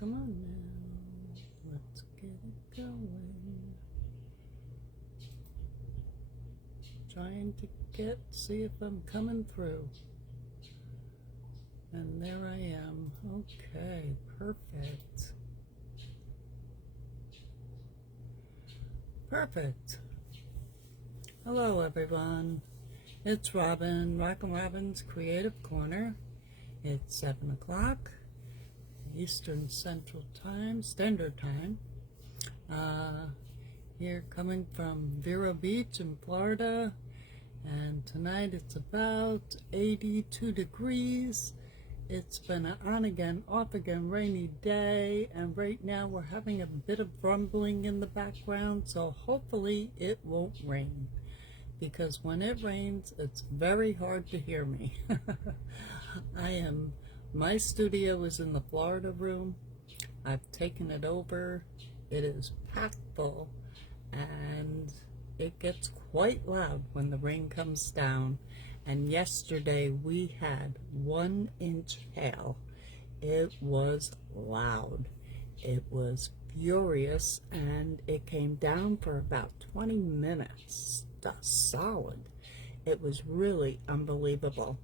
Come on now, let's get it going. Trying to see if I'm coming through. And there I am. Okay, perfect. Perfect. Hello everyone. It's Robin, Rockin' Robin's Creative Corner. It's 7 o'clock Eastern Central Time, Standard Time. Here coming from Vero Beach in Florida. And tonight it's about 82 degrees. It's been an on again, off again rainy day, and right now we're having a bit of rumbling in the background, so hopefully it won't rain, because when it rains it's very hard to hear me. My studio is in the Florida room. I've taken it over. It is packed full and it gets quite loud when the rain comes down. And yesterday we had 1-inch hail. It was loud. It was furious, and it came down for about 20 minutes. Solid. It was really unbelievable.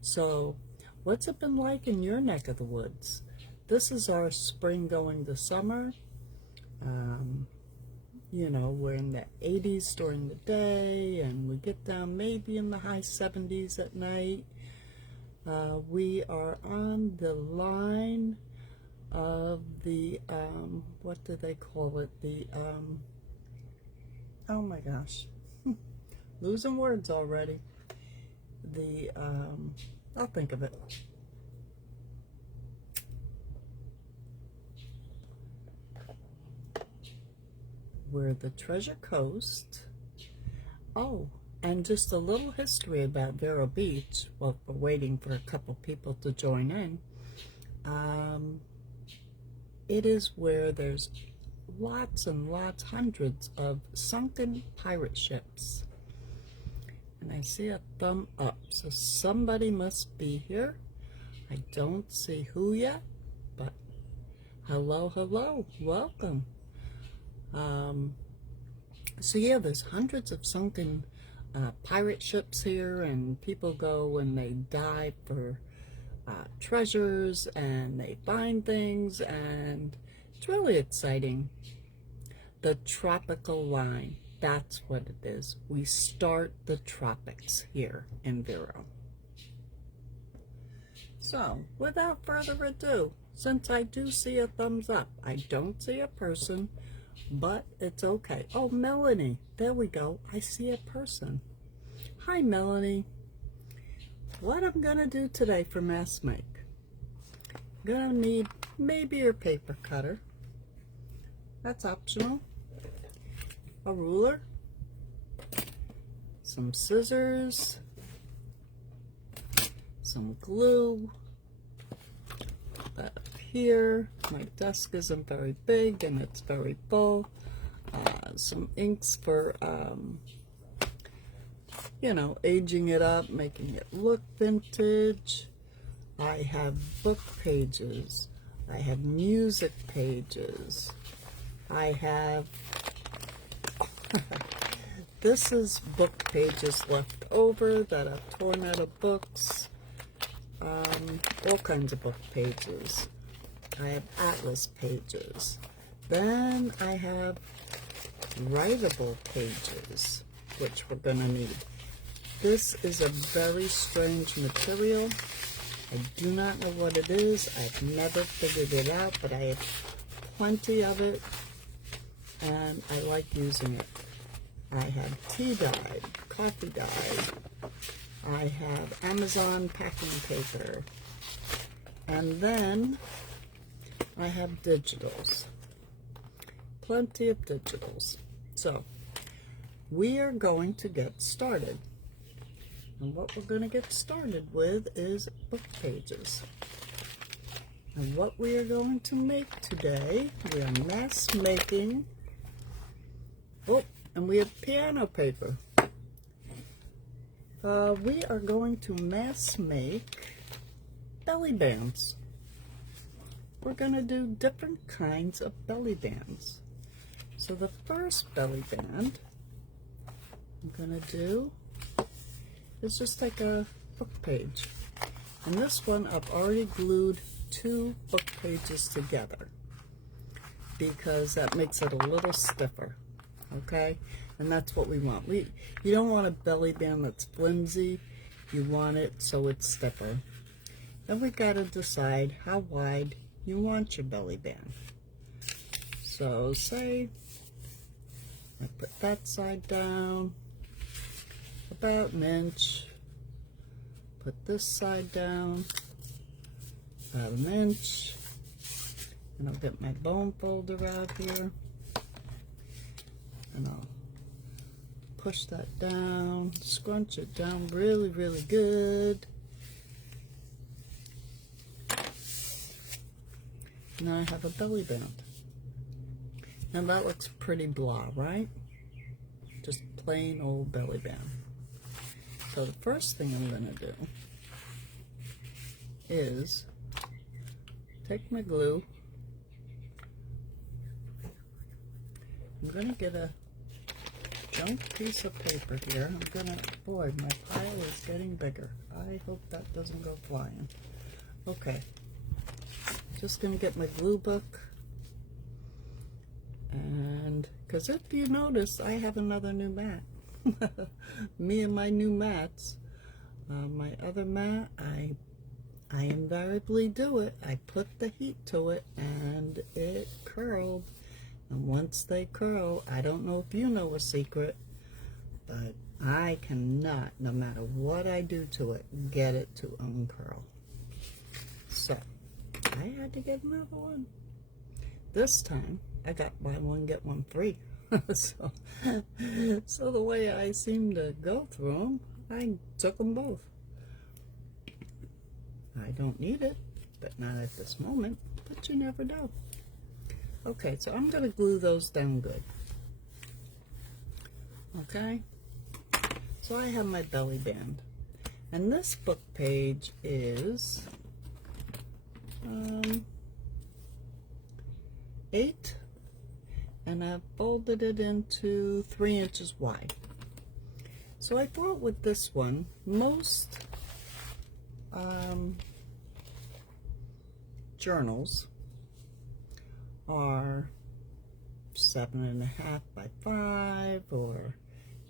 So, what's it been like in your neck of the woods? This is our spring going to summer. You know, we're in the 80s during the day, and we get down maybe in the high 70s at night. We are on the line of the, what do they call it? The, oh my gosh, losing words already. The, I'll think of it. We're the Treasure Coast. Oh, and just a little history about Vero Beach while we're waiting for a couple people to join in. It is where there's lots and lots, hundreds of sunken pirate ships. And I see a thumb up, so somebody must be here. I don't see who yet, but hello, hello, welcome. So yeah, there's hundreds of sunken pirate ships here, and people go and they dive for treasures, and they find things, and it's really exciting. The tropical line, that's what it is. We start the tropics here in Vero. So, without further ado, since I do see a thumbs up, I don't see a person, but it's okay. Oh, Melanie, there we go. I see a person. Hi, Melanie. What I'm gonna do today for mass make, I'm gonna need maybe your paper cutter. That's optional. A ruler, some scissors, some glue. Up here, my desk isn't very big and it's very full. Some inks for, you know, aging it up, making it look vintage. I have book pages. I have music pages. I have, this is book pages left over that I've torn out of books. All kinds of book pages. I have atlas pages. Then I have writable pages, which we're gonna need. This is a very strange material. I do not know what it is. I've never figured it out, but I have plenty of it, and I like using it. I have tea dye, coffee dye. I have Amazon packing paper. And then I have digitals. Plenty of digitals. So, we are going to get started. And what we're going to get started with is book pages. And what we are going to make today, we are mass making. Oh, and we have piano paper. We are going to mass make belly bands. we're going to do different kinds of belly bands. So the first belly band I'm going to do is just like a book page. And this one I've already glued 2 book pages together because that makes it a little stiffer, okay? And that's what we want. You don't want a belly band that's flimsy. You want it so it's stiffer. Then we got to decide how wide you want your belly band. So say I put that side down about an inch. Put this side down about an inch. And I'll get my bone folder out here. And I'll push that down, scrunch it down really, really good. Now I have a belly band. Now that looks pretty blah, right? Just plain old belly band. So the first thing I'm going to do is take my glue. I'm going to get a junk piece of paper here. I'm going to, boy, my pile is getting bigger. I hope that doesn't go flying. Okay. Just going to get my glue book. And, because if you notice, I have another new mat. Me and my new mats. My other mat, I invariably do it. I put the heat to it and it curled. And once they curl, I don't know if you know a secret, but I cannot, no matter what I do to it, get it to uncurl. So, I had to get another one. This time, I got buy one, get one free. so the way I seem to go through them, I took them both. I don't need it, but not at this moment, but you never know. Okay, so I'm going to glue those down good. Okay, so I have my belly band. And this book page is 8, and I've folded it into 3 inches wide. So I thought with this one, most journals are 7.5 by 5 or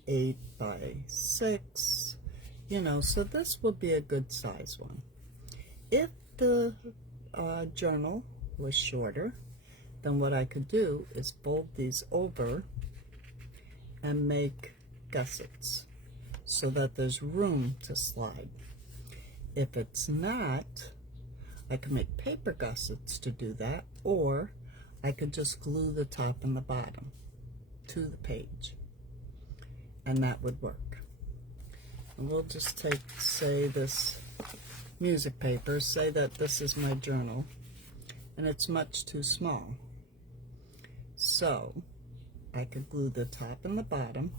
8 by 6, you know, so this would be a good size one. If the journal was shorter, then what I could do is fold these over and make gussets so that there's room to slide. If it's not, I can make paper gussets to do that, or I could just glue the top and the bottom to the page, and that would work. And we'll just take, say, this music paper, say that this is my journal, and it's much too small. So I could glue the top and the bottom,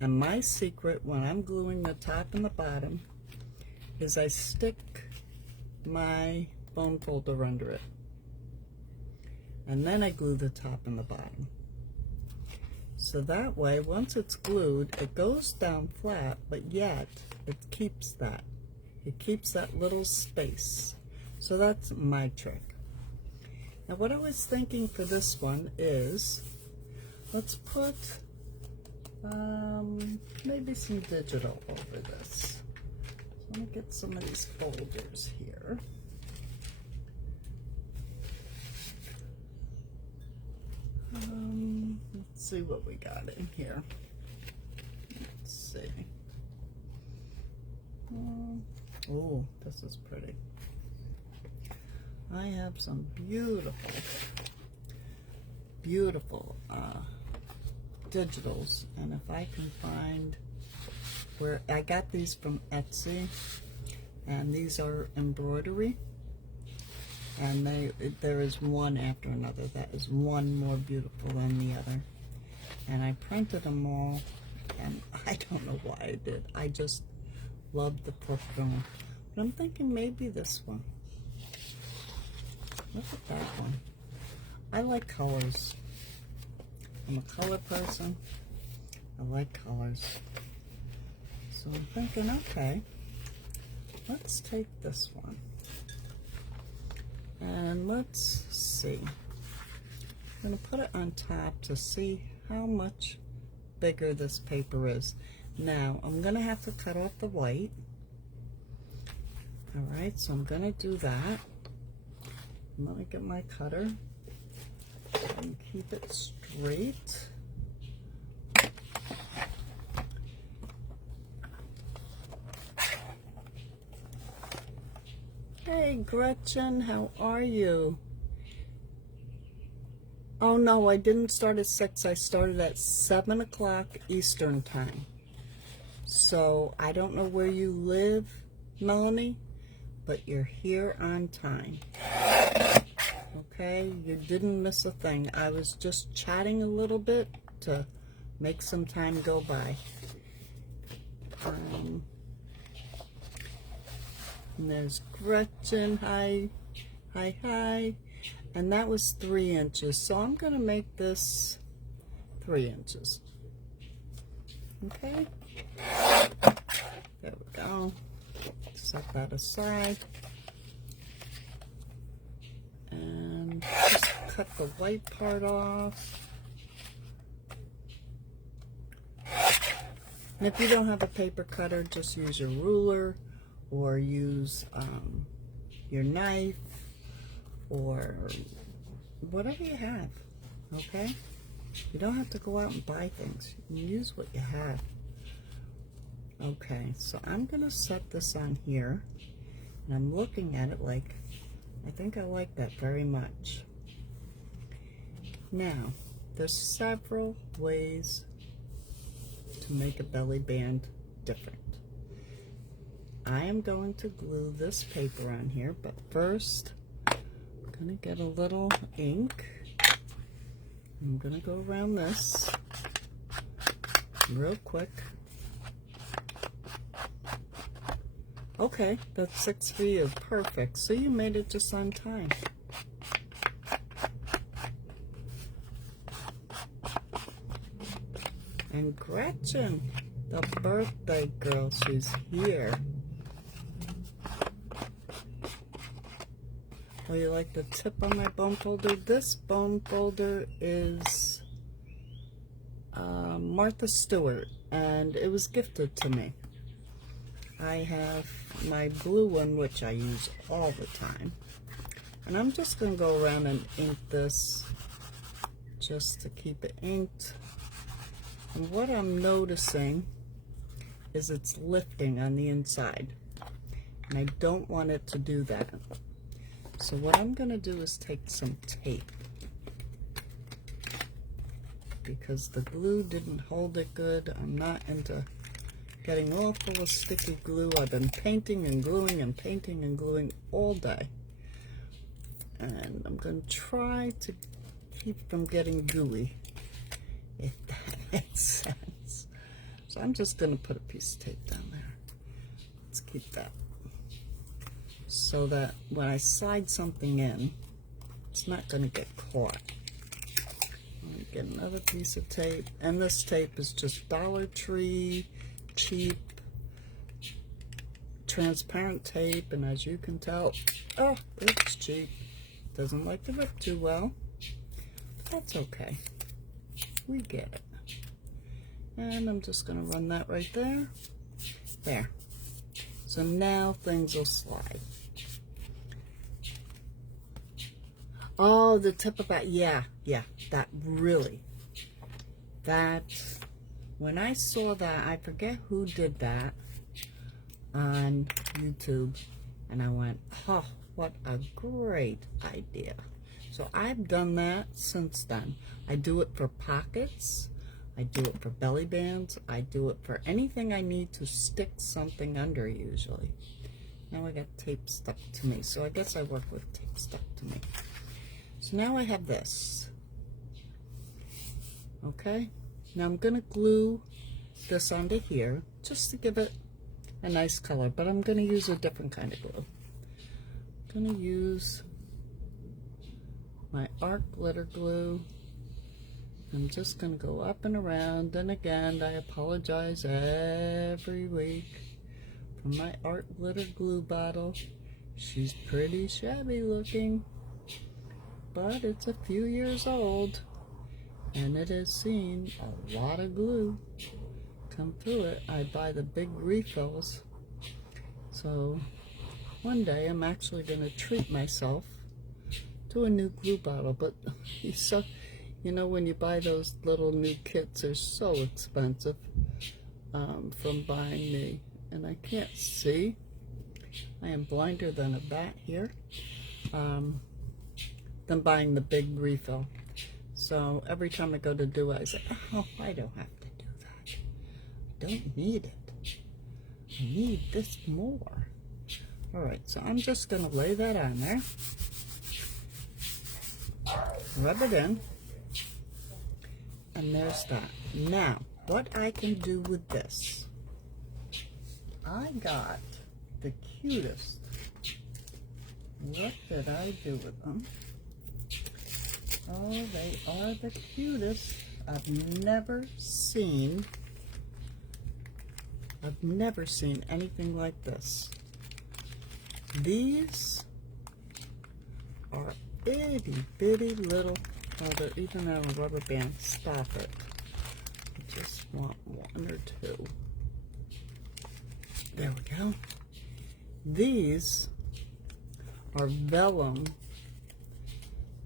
and my secret when I'm gluing the top and the bottom is I stick my bone folder under it, and then I glue the top and the bottom. So that way, once it's glued, it goes down flat, but yet it keeps that. It keeps that little space. So that's my trick. Now what I was thinking for this one is, let's put maybe some digital over this. So let me get some of these folders here. Let's see what we got in here. Let's see. Oh, this is pretty. I have some beautiful, beautiful digitals, and if I can find where I got these from Etsy, and these are embroidery, and there is one after another that is one more beautiful than the other, and I printed them all, and I don't know why I did. I just love the purple one, but I'm thinking maybe this one. Look at that one. I like colors. I'm a color person. I like colors. So I'm thinking, okay, let's take this one. And let's see. I'm going to put it on top to see how much bigger this paper is. Now, I'm going to have to cut off the white. Alright, so I'm going to do that. Let me get my cutter and keep it straight. Hey Gretchen, how are you? Oh no, I didn't start at 6. I started at 7 o'clock Eastern time. So I don't know where you live, Melanie, but you're here on time. Okay, you didn't miss a thing. I was just chatting a little bit to make some time go by. And there's Gretchen. Hi, hi, hi. And that was 3 inches. So I'm going to make this 3 inches. Okay. There we go. Set that aside. And just cut the white part off. And if you don't have a paper cutter, just use your ruler or use your knife or whatever you have, okay? You don't have to go out and buy things. You can use what you have. Okay, so I'm going to set this on here, and I'm looking at it like, I think I like that very much. Now, there's several ways to make a belly band different. I am going to glue this paper on here, but first, I'm going to get a little ink. I'm going to go around this real quick. Okay, that's 6 for you. Perfect. So you made it just on time. And Gretchen, the birthday girl, she's here. Oh, you like the tip on my bone folder? This bone folder is Martha Stewart, and it was gifted to me. I have my blue one, which I use all the time. And I'm just going to go around and ink this just to keep it inked. And what I'm noticing is it's lifting on the inside. And I don't want it to do that. So what I'm going to do is take some tape. Because the glue didn't hold it good. I'm not into getting all full of sticky glue. I've been painting and gluing and painting and gluing all day. And I'm going to try to keep from getting gooey, if that makes sense. So I'm just going to put a piece of tape down there. Let's keep that. So that when I slide something in, it's not going to get caught. I'm going to get another piece of tape. And this tape is just Dollar Tree, cheap, transparent tape. And as you can tell, oh, it's cheap. Doesn't like to rip too well. That's okay. We get it. And I'm just going to run that right there. There. So now things will slide. Oh, the tip of that, yeah, that really, that, when I saw that, I forget who did that on YouTube, and I went, oh, what a great idea. So I've done that since then. I do it for pockets, I do it for belly bands, I do it for anything I need to stick something under usually. Now I got tape stuck to me, so I guess I work with tape stuck to me. So now I have this. Okay, now I'm going to glue this onto here just to give it a nice color, but I'm going to use a different kind of glue. I'm going to use my art glitter glue. I'm just going to go up and around, and again, I apologize every week for my art glitter glue bottle. She's pretty shabby looking, but it's a few years old, and it has seen a lot of glue come through it. I buy the big refills, so one day I'm actually going to treat myself to a new glue bottle. But so, you know, when you buy those little new kits, they're so expensive from buying me, and I can't see. I am blinder than a bat here, than buying the big refill. So every time I go to do it, I say, oh, I don't have to do that. I don't need it. I need this more. All right, so I'm just going to lay that on there. Rub it in. And there's that. Now, what I can do with this. I got the cutest. What did I do with them? Oh, they are the cutest. I've never seen anything like this. These are itty bitty little, oh, they're even on a rubber band. Stop it. I just want one or two. There we go. These are vellum,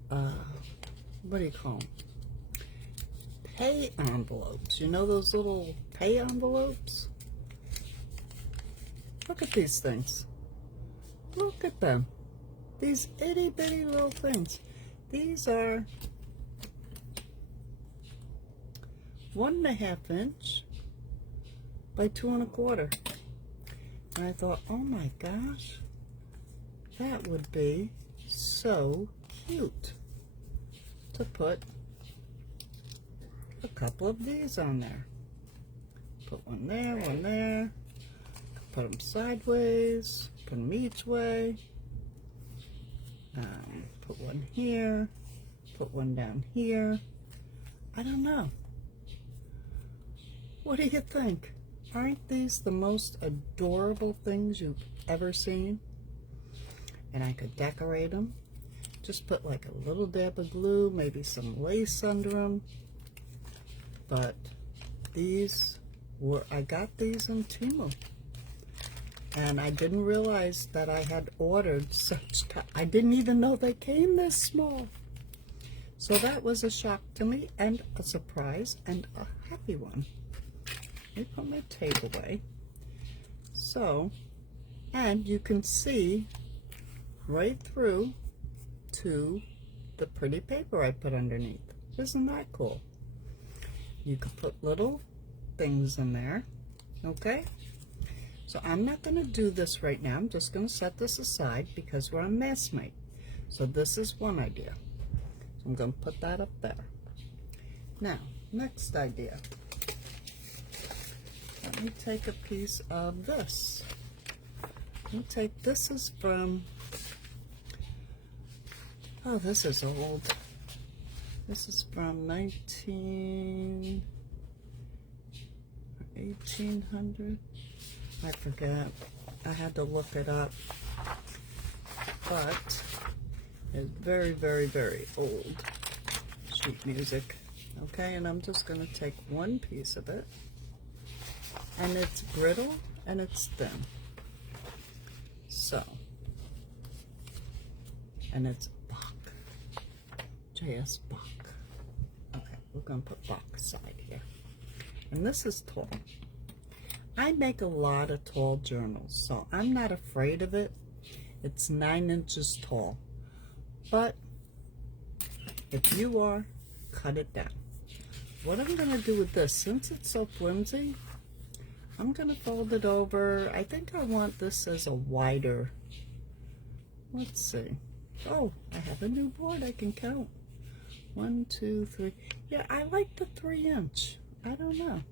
what do you call them? Pay envelopes. You know those little pay envelopes? Look at these things. Look at them. These itty bitty little things. These are 1.5 inch by 2 1/4. And I thought, oh my gosh, that would be so cute to put a couple of these on there. Put one there, one there. Put them sideways, put them each way. Put one here, put one down here. I don't know. What do you think? Aren't these the most adorable things you've ever seen? And I could decorate them. Just put like a little dab of glue, maybe some lace under them. But these were, I got these in Temu. And I didn't realize that I had ordered such, I didn't even know they came this small. So that was a shock to me, and a surprise, and a happy one. Let me put my tape away. So, and you can see right through to the pretty paper I put underneath. Isn't that cool? You can put little things in there, okay? So I'm not going to do this right now. I'm just going to set this aside because we're on Massmate. So this is one idea. So I'm going to put that up there. Now, next idea. Let me take a piece of this. Let me take, this is from, oh, this is old. This is from 1800. I forget. I had to look it up. But it's very, very, very old sheet music. Okay, and I'm just going to take one piece of it. And it's brittle and it's thin. So, and it's Bach. J.S. Bach. Okay, we're going to put Bach aside here. And this is tall. I make a lot of tall journals, so I'm not afraid of it. It's 9 inches tall. But if you are, cut it down. What I'm going to do with this, since it's so flimsy, I'm going to fold it over. I think I want this as a wider, let's see. Oh, I have a new board I can count. 1, 2, 3. Yeah, I like the 3 inch. I don't know.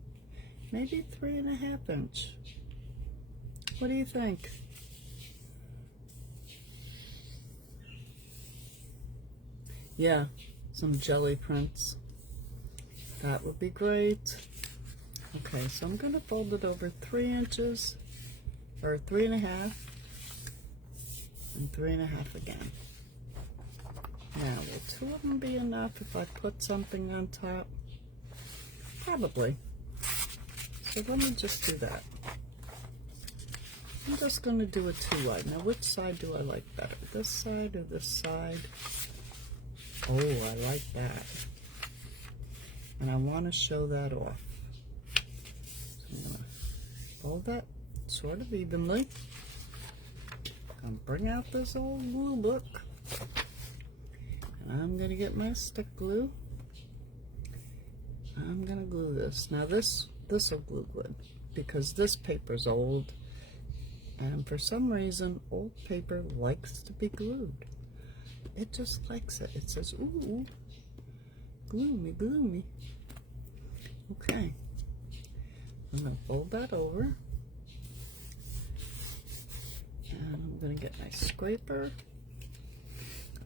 Maybe 3.5 inch. What do you think? Yeah, some jelly prints. That would be great. Okay, so I'm going to fold it over 3 inches, or 3.5, and 3.5 again. Now, will 2 of them be enough if I put something on top? Probably. So let me just do that. I'm just going to do a 2 wide. Now, which side do I like better? This side or this side? Oh, I like that. And I want to show that off. So I'm going to fold that sort of evenly. And bring out this old glue book. And I'm going to get my stick glue. I'm going to glue this. Now this will glue good because this paper's old. And for some reason, old paper likes to be glued. It just likes it. It says, ooh, glue me, glue me. Okay. I'm going to fold that over. And I'm going to get my scraper.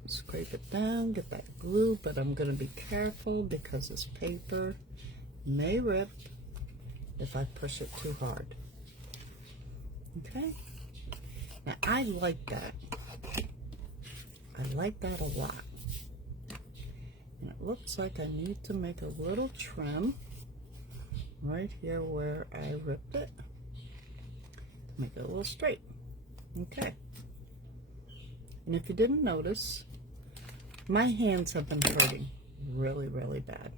Scrape it down, get that glue, but I'm going to be careful because this paper may rip if I push it too hard. Okay? Now, I like that. I like that a lot. And it looks like I need to make a little trim right here where I ripped it. Make it a little straight. Okay. And if you didn't notice, my hands have been hurting really, really bad.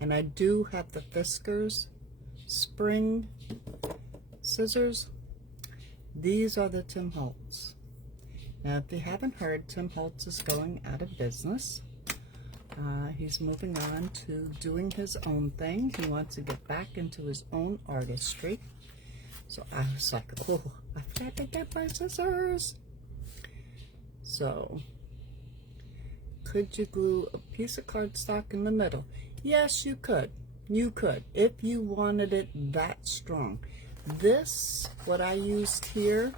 And I do have the Fiskars spring scissors. These are the Tim Holtz. Now, if you haven't heard, Tim Holtz is going out of business. He's moving on to doing his own thing. He wants to get back into his own artistry. So I was like, oh, I've got to get my scissors. So, could you glue a piece of cardstock in the middle? Yes, you could. You could, if you wanted it that strong. This, what I used here,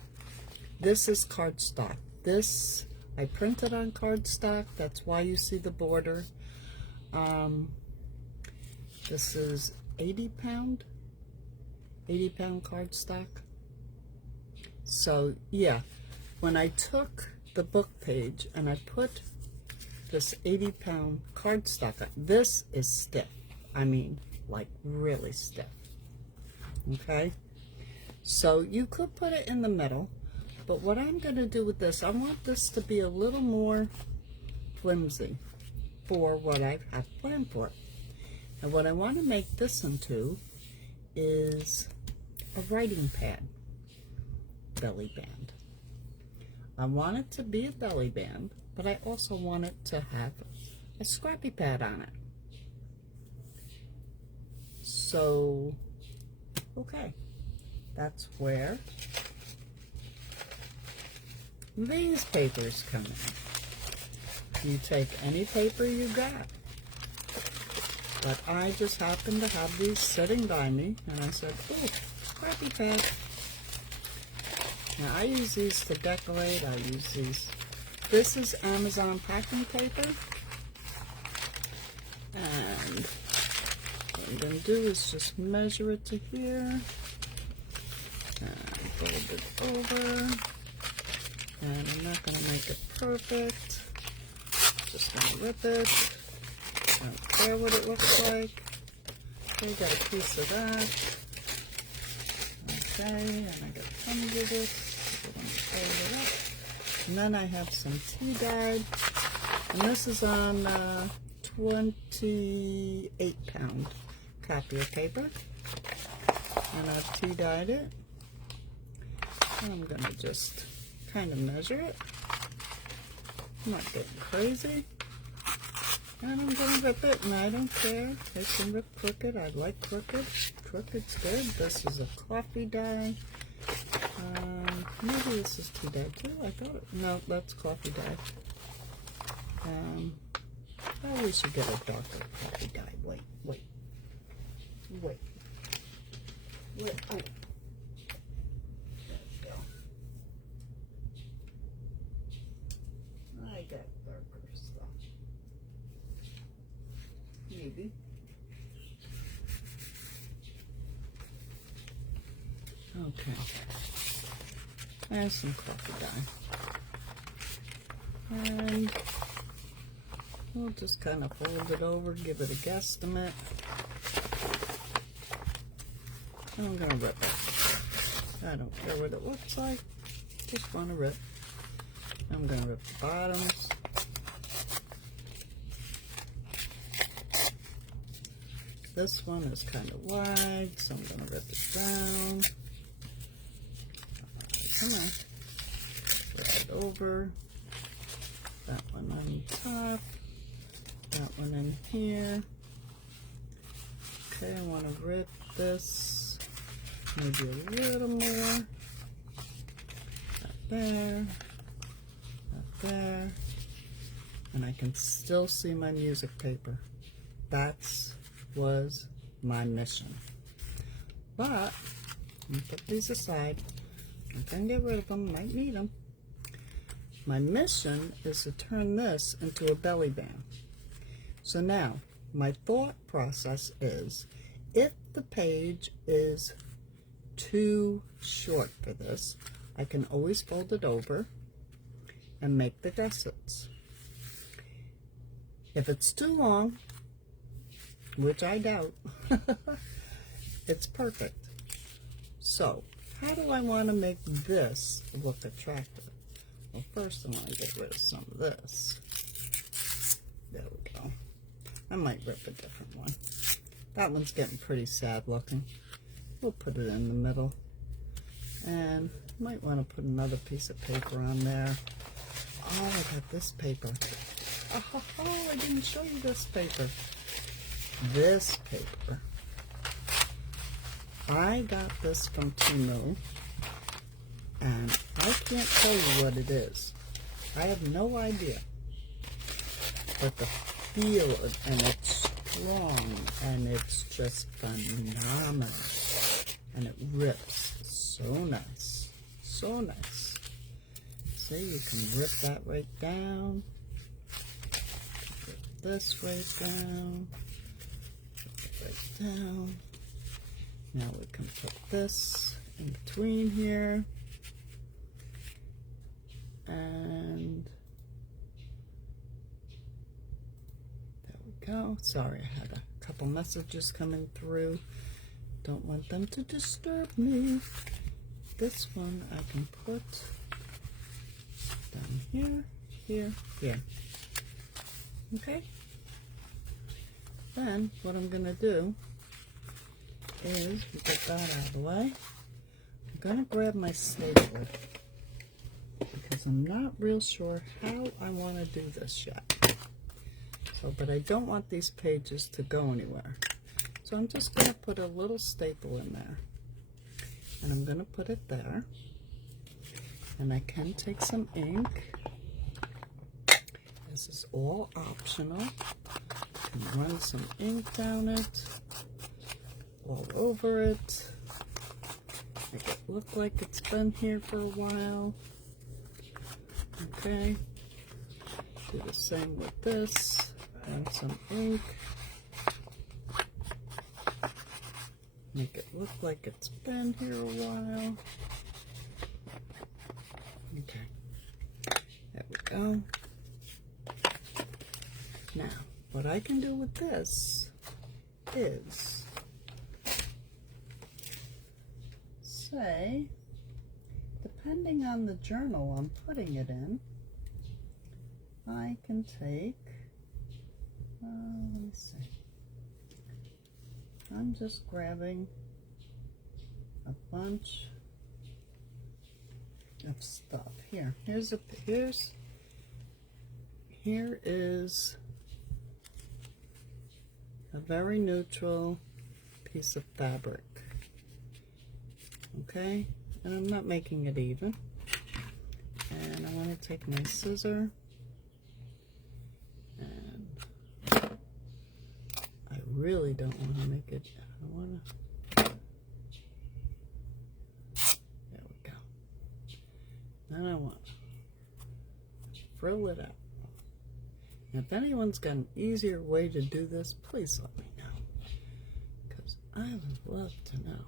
this is cardstock. This, I printed on cardstock. That's why you see the border. This is 80 pound cardstock. So, yeah, when I took the book page and I put this 80-pound cardstock on, this is stiff. I mean, like really stiff. Okay? So you could put it in the middle, but what I'm going to do with this, I want this to be a little more flimsy for what I have planned for. And what I want to make this into is a writing pad belly band. I want it to be a belly band, but I also want it to have a scrappy pad on it. So, okay, that's where these papers come in. You take any paper you got. But I just happen to have these sitting by me, and I said, oh, scrappy pad. Now, I use these to decorate. I use these. This is Amazon packing paper. And what I'm going to do is just measure it to here. And fold it over. And I'm not going to make it perfect. Just going to rip it. I don't care what it looks like. Okay, got a piece of that. Okay, and I got tons of it. I'm going to fold it up. And then I have some tea dyed. And this is on 28-pound copier paper. And I've tea dyed it. And I'm going to just kind of measure it. I'm not getting crazy. And I'm going to rip it, and I don't care. I can rip crooked. I like crooked. Crooked's good. This is a coffee dye. Maybe this is tea dye too. I thought it, no, that's coffee dye. Oh, we should get a darker coffee dye. Wait. Oh. There we go. I got darker stuff. baby. Okay. There's some coffee dye. And we'll just kind of fold it over, give it a guesstimate. I'm gonna rip it. I don't care what it looks like. Just want to rip. I'm gonna rip the bottoms. This one is kind of wide, so I'm gonna rip it down. Come on. Rip it over. That one on top. That one in here. Okay, I want to rip this maybe a little more. That there. That there. And I can still see my music paper. That's was my mission. But I'm gonna put these aside. I'm gonna get rid of them. Might need them. My mission is to turn this into a belly band. So now, my thought process is, if the page is too short for this, I can always fold it over and make the gussets. If it's too long, which I doubt, it's perfect. So, how do I want to make this look attractive? Well, first I want to get rid of some of this. There we go. I might rip a different one. That one's getting pretty sad looking. We'll put it in the middle. And might want to put another piece of paper on there. Oh, I got this paper. Oh, I didn't show you this paper. This paper. I got this from Temu. And I can't tell you what it is. I have no idea. But the feel of it, and it's strong, and it's just phenomenal. And it rips so nice. So nice. See, you can rip that right down. Rip this right down. Rip it right down. Now we can put this in between here. And there we go. Sorry, I had a couple messages coming through. Don't want them to disturb me. This one I can put down here, here, here. Okay? Then what I'm going to do is get that out of the way. I'm going to grab my stapler, because I'm not real sure how I want to do this yet. So, but I don't want these pages to go anywhere. So I'm just going to put a little staple in there. And I'm going to put it there. And I can take some ink. This is all optional. And run some ink down it. All over it. Make it look like it's been here for a while. Okay, do the same with this, and some ink. Make it look like it's been here a while. Okay, there we go. Now, what I can do with this is say, depending on the journal I'm putting it in, I can take, let me see, I'm just grabbing a bunch of stuff. Here is a very neutral piece of fabric. Okay? And I'm not making it even. And I want to take my scissor, and I really don't want to make it, I want to, there we go. Then I want to frill it up. If anyone's got an easier way to do this, please let me know, because I would love to know.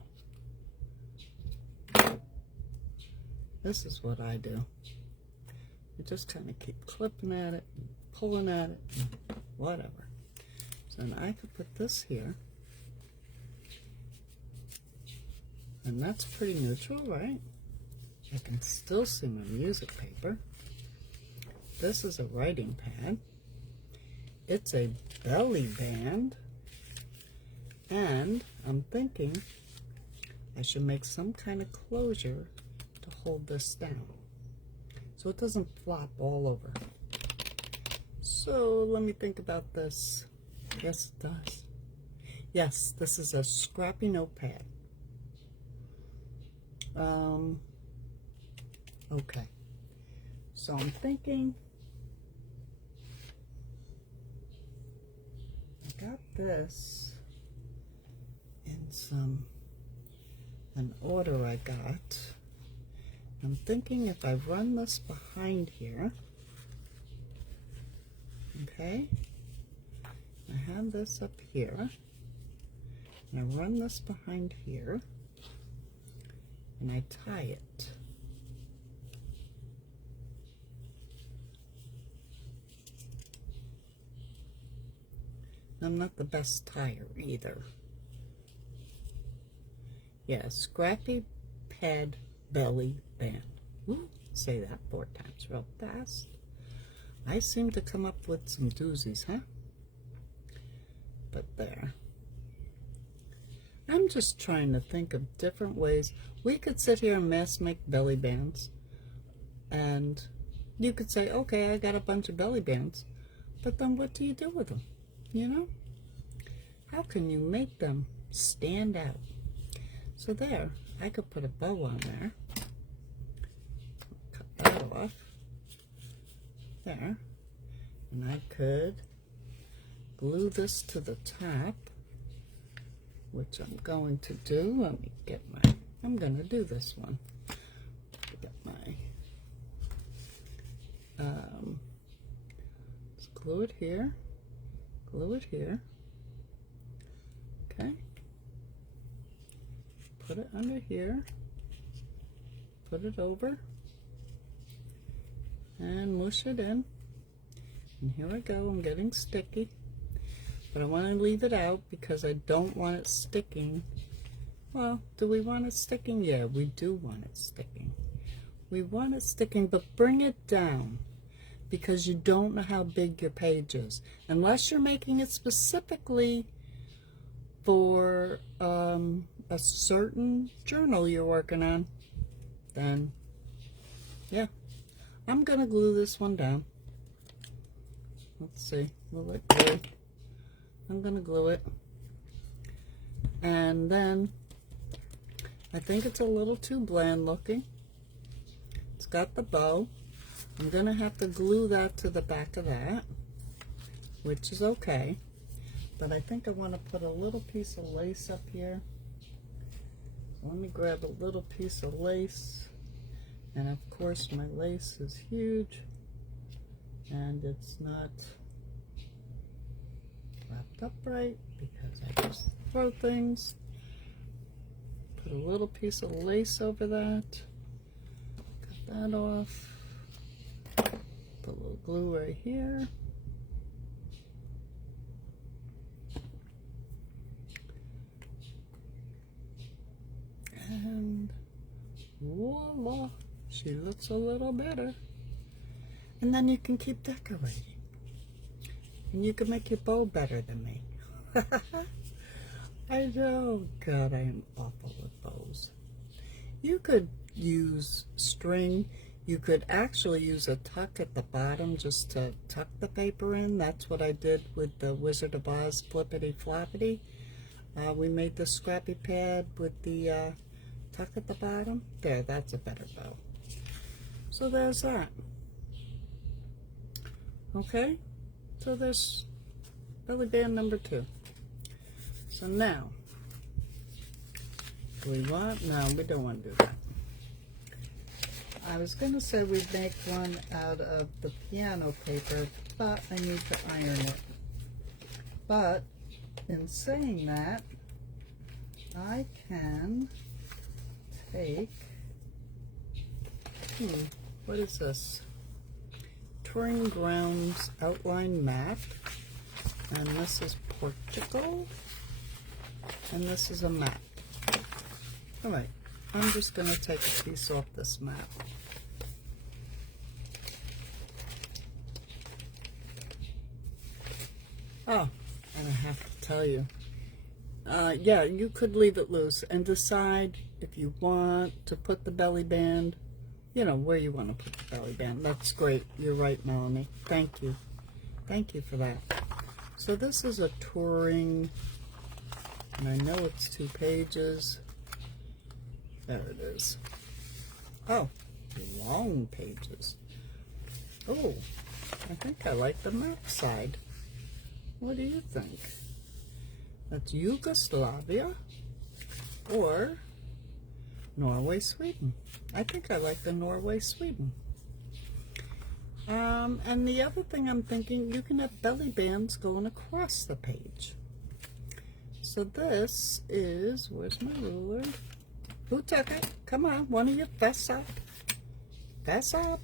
This is what I do. You just kind of keep clipping at it, pulling at it, whatever. So then I could put this here. And that's pretty neutral, right? I can still see my music paper. This is a writing pad. It's a belly band. And I'm thinking I should make some kind of closure to hold this down, so it doesn't flop all over. So let me think about this. Yes, it does. Yes, this is a scrappy notepad. Okay. So I'm thinking I got this in an order I got. I'm thinking if I run this behind here, okay, I have this up here, and I run this behind here, and I tie it. I'm not the best tire either. Yeah, scrappy pad belly band. Ooh, say that 4 times real fast. I seem to come up with some doozies, huh? But there. I'm just trying to think of different ways. We could sit here and mass make belly bands. And you could say, okay, I got a bunch of belly bands. But then what do you do with them? You know? How can you make them stand out? So there, I could put a bow on there. Cut that off. There. And I could glue this to the top, which I'm going to do. Let me get I'm going to do this one. Get my, let's glue it here. Glue it here. Okay. Put it under here. Put it over. And mush it in. And here I go. I'm getting sticky. But I want to leave it out because I don't want it sticking. Well, do we want it sticking? Yeah, we do want it sticking. We want it sticking, but bring it down, because you don't know how big your page is. Unless you're making it specifically for a certain journal you're working on, then yeah. I'm going to glue this one down. Let's see. Will it glue? I'm going to glue it. And then I think it's a little too bland looking. It's got the bow. I'm going to have to glue that to the back of that, which is okay. But I think I want to put a little piece of lace up here. So let me grab a little piece of lace. And of course my lace is huge and it's not wrapped up right because I just throw things. Put a little piece of lace over that. Cut that off. Put a little glue right here. And voila, she looks a little better. And then you can keep decorating. And you can make your bow better than me. I know, God, I am awful with bows. You could use string. You could actually use a tuck at the bottom just to tuck the paper in. That's what I did with the Wizard of Oz Flippity Floppity. We made the scrappy pad with the tuck at the bottom. There, that's a better bow. So there's that. Okay, so there's belly band number 2. So now, do we want? No, we don't want to do that. I was going to say we'd make one out of the piano paper, but I need to iron it. But in saying that, I can take, what is this? Touring Grounds outline map, and this is Portugal, and this is a map. All right, I'm just going to take a piece off this map. Oh, and I have to tell you, yeah, you could leave it loose and decide if you want to put the belly band, you know, where you want to put the belly band. That's great. You're right, Melanie. Thank you. Thank you for that. So this is a touring, and I know it's 2 pages. There it is. Oh, long pages. Oh, I think I like the map side. What do you think? That's Yugoslavia or Norway, Sweden. I think I like the Norway, Sweden. And the other thing I'm thinking, you can have belly bands going across the page. So this is, where's my ruler? Who took it? Come on, one of you, fess up. Fess up.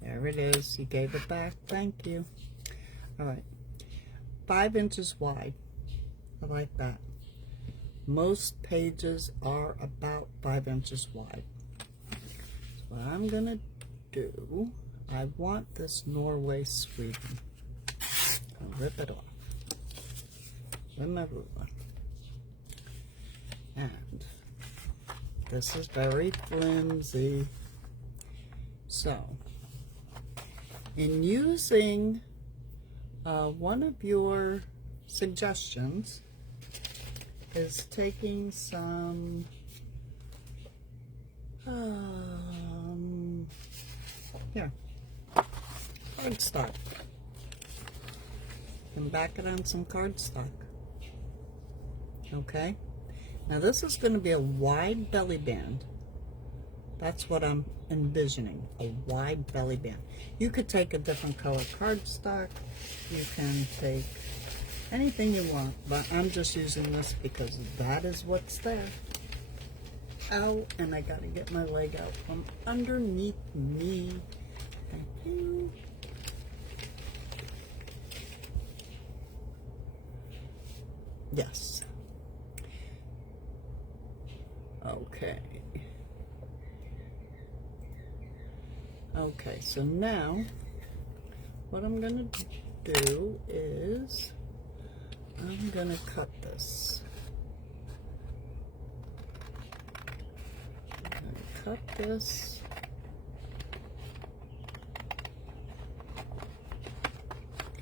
There it is. You gave it back. Thank you. All right. 5 inches wide. I like that. Most pages are about 5 inches wide. So what I'm gonna do, I want this Norway, Sweden. I'll rip it off with my ruler. And this is very flimsy. So, in using one of your suggestions is taking some here, cardstock, and back it on some cardstock. Okay, now this is going to be a wide belly band. That's what I'm envisioning, a wide belly band. You could take a different color cardstock. You can take anything you want, but I'm just using this because that is what's there. Ow, and I gotta get my leg out from underneath me. Thank you. Yes. Okay. Okay, so now what I'm gonna do is I'm gonna cut this. I'm gonna cut this.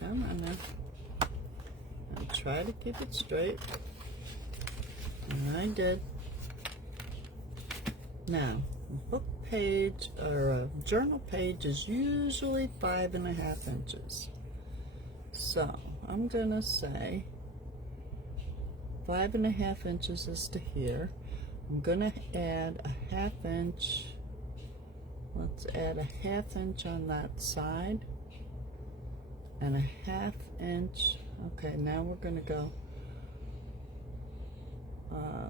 Come on now. And try to keep it straight. And I did. Now, book page or a journal page is usually 5.5 inches. So I'm gonna say 5.5 inches is to here. I'm gonna add a 1/2 inch. Let's add a 1/2 inch on that side and a 1/2 inch. Okay, now we're gonna go.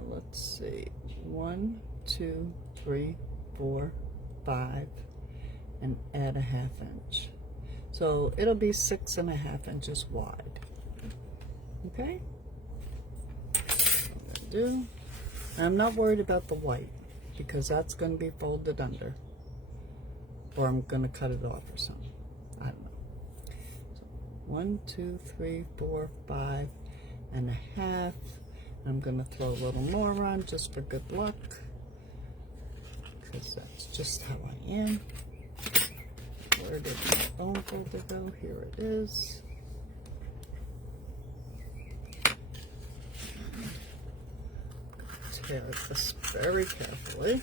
Let's see, 1, 2, 3, 4, 5, and add a 1/2 inch. So it'll be 6.5 inches wide. Okay? Do. I'm not worried about the white because that's going to be folded under, or I'm going to cut it off or something. I don't know. So 1, 2, 3, 4, 5.5. I'm going to throw a little more on just for good luck because that's just how I am. Where did my bone folder go? Here it is. Tear this very carefully.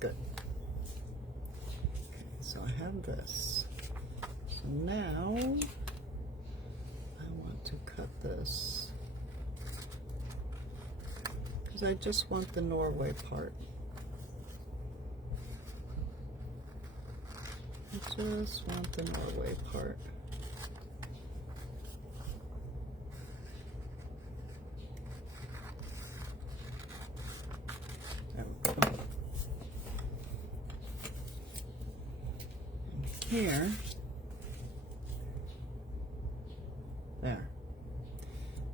Good. Okay, so I have this. So now I want to cut this because I just want the Norway part. I just want the Norway part. There we go. And here, there.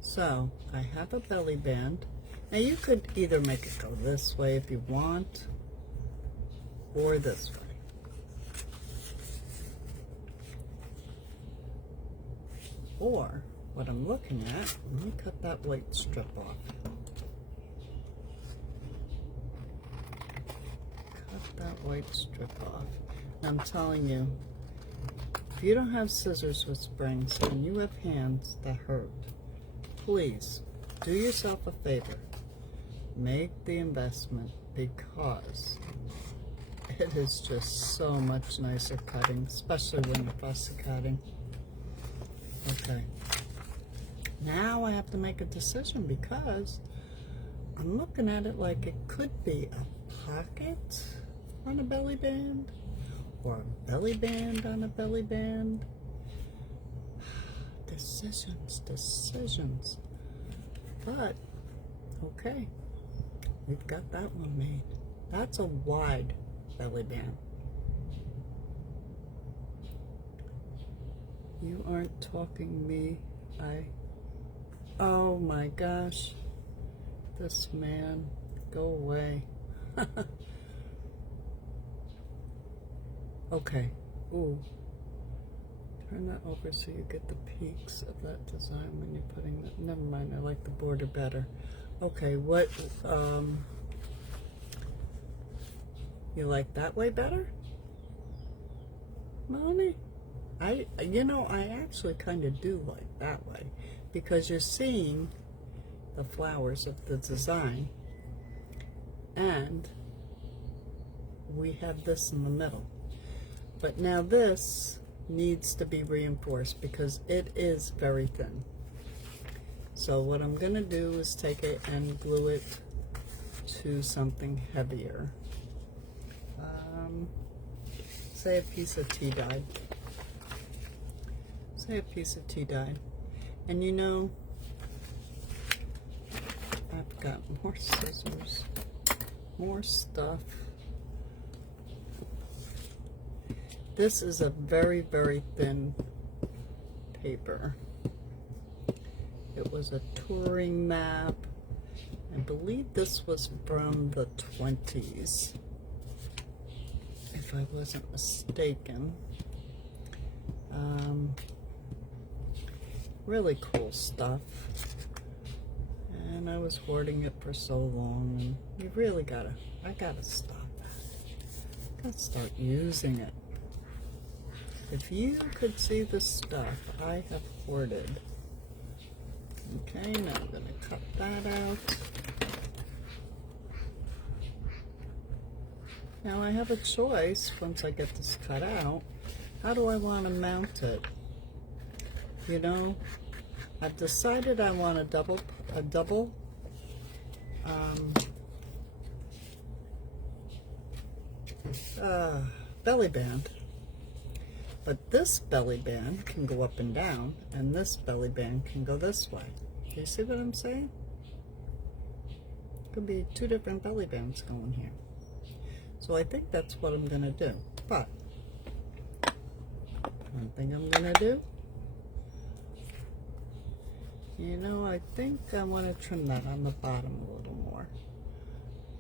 So I have a belly band. Now you could either make it go this way if you want, or this way. Or what I'm looking at, let me cut that white strip off. Cut that white strip off. I'm telling you, if you don't have scissors with springs and you have hands that hurt, please do yourself a favor. Make the investment, because it is just so much nicer cutting, especially when you're fussy cutting. Okay. Now I have to make a decision, because I'm looking at it like it could be a pocket on a belly band, or a belly band on a belly band. Decisions. But, okay, we've got that one made. That's a wide belly band. You aren't talking me. Oh my gosh. This man, go away. Okay. Ooh. Turn that over so you get the peaks of that design when you're putting that. Never mind, I like the border better. Okay, what, you like that way better? Mommy? I actually kind of do like that way, because you're seeing the flowers of the design, and we have this in the middle. But now this needs to be reinforced because it is very thin. So what I'm going to do is take it and glue it to something heavier. Say a piece of tea dye. Say a piece of tea dye. And you know, I've got more scissors, more stuff. This is a very, very thin paper. It was a touring map. I believe this was from the 20s, if I wasn't mistaken. Really cool stuff. And I was hoarding it for so long, and you really I gotta stop that. Gotta start using it. If you could see the stuff I have hoarded. Okay, now I'm going to cut that out. Now I have a choice once I get this cut out. How do I want to mount it? You know, I've decided I want a double belly band. But this belly band can go up and down, and this belly band can go this way. Do you see what I'm saying? Could be two different belly bands going here. So I think that's what I'm going to do. But one thing I'm going to do, you know, I think I want to trim that on the bottom a little more.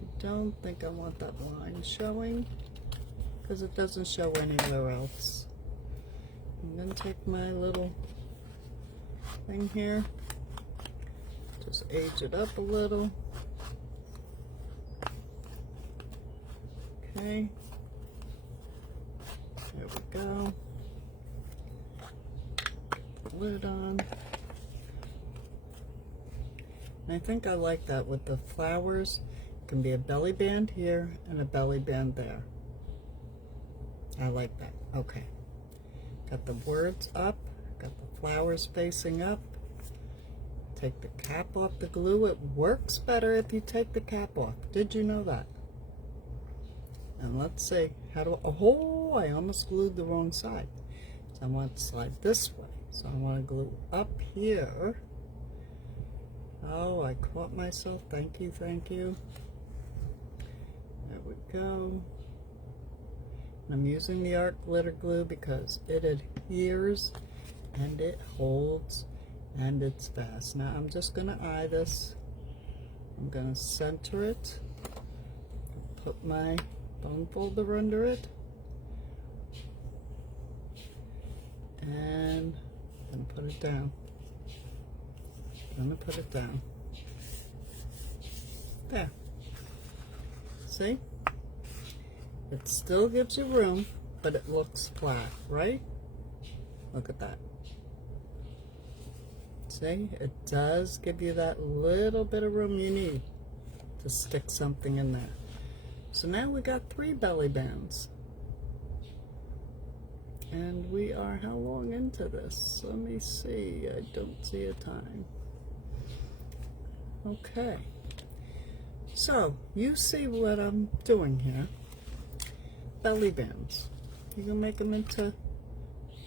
I don't think I want that line showing, because it doesn't show anywhere else. I'm going to take my little thing here, just age it up a little. Okay, there we go. Put the lid on. And I think I like that with the flowers. It can be a belly band here and a belly band there. I like that. Okay. Got the words up, got the flowers facing up. Take the cap off the glue. It works better if you take the cap off. Did you know that? And let's see, how do I, oh, Oh, I almost glued the wrong side. So I want to slide this way. So I want to glue up here. Oh, I caught myself. Thank you, thank you. There we go. And I'm using the art glitter glue because it adheres and it holds and it's fast. Now I'm just going to eye this. I'm going to center it. Put my bone folder under it. And I'm going to put it down. I'm going to put it down. There. See? It still gives you room, but it looks flat, right? Look at that. See? It does give you that little bit of room you need to stick something in there. So now we got 3 belly bands. And we are how long into this? Let me see. I don't see a time. Okay. So, you see what I'm doing here. Belly bands. You can make them into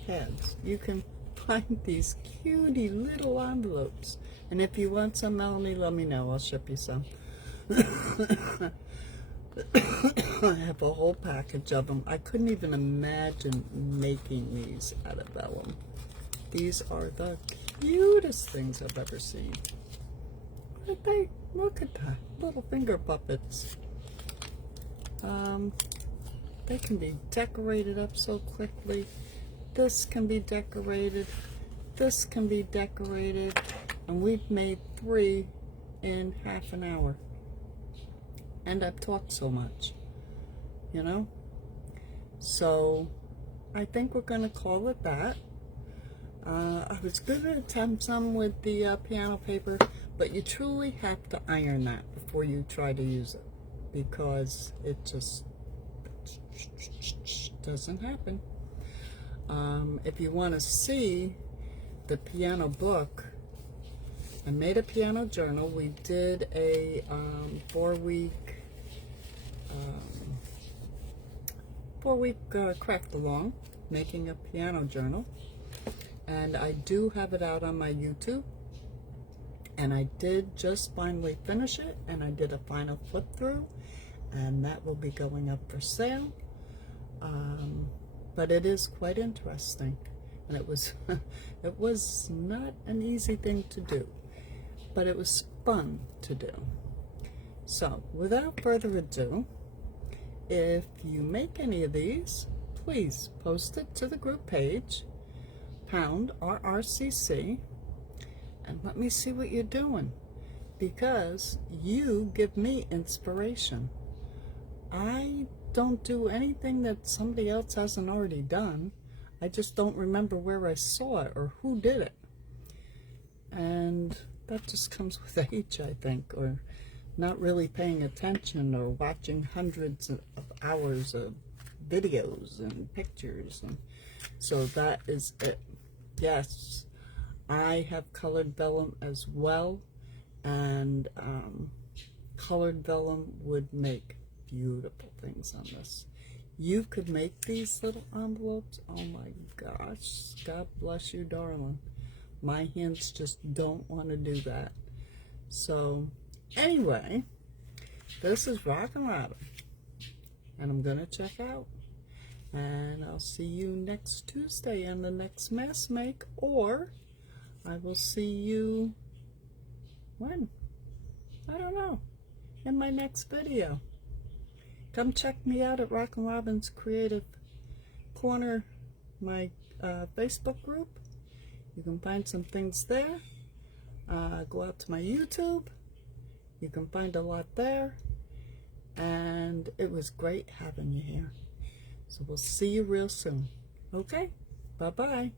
heads. You can find these cutie little envelopes. And if you want some, Melanie, let me know. I'll ship you some. I have a whole package of them. I couldn't even imagine making these out of vellum. These are the cutest things I've ever seen. Look at that. Little finger puppets. They can be decorated up so quickly. This can be decorated. This can be decorated. And we've made 3 in half an hour. And I've talked so much, you know? So, I think we're going to call it that. I was going to attempt some with the piano paper, but you truly have to iron that before you try to use it, because it just doesn't happen. If you want to see the piano book, I made a piano journal. We did a 4-week craft along, making a piano journal, and I do have it out on my YouTube, and I did just finally finish it, and I did a final flip through, and that will be going up for sale. But it is quite interesting, and it was it was not an easy thing to do, but it was fun to do. So without further ado, if you make any of these, please post it to the group page, #RRCC, and let me see what you're doing, because you give me inspiration. I don't do anything that somebody else hasn't already done. I just don't remember where I saw it or who did it. And that just comes with age, I think, or not really paying attention, or watching hundreds of hours of videos and pictures. And so that is it. Yes, I have colored vellum as well, and colored vellum would make beautiful things on this. You could make these little envelopes. Oh my gosh, God bless you, darling. My hands just don't want to do that. So anyway, this is Rockin' Robin, and I'm gonna check out, and I'll see you next Tuesday on the next mask make, or I will see you when? I don't know, in my next video. Come check me out at Rockin' Robin's Creative Corner, my Facebook group. You can find some things there. Go out to my YouTube. You can find a lot there. And it was great having you here. So we'll see you real soon. Okay? Bye-bye.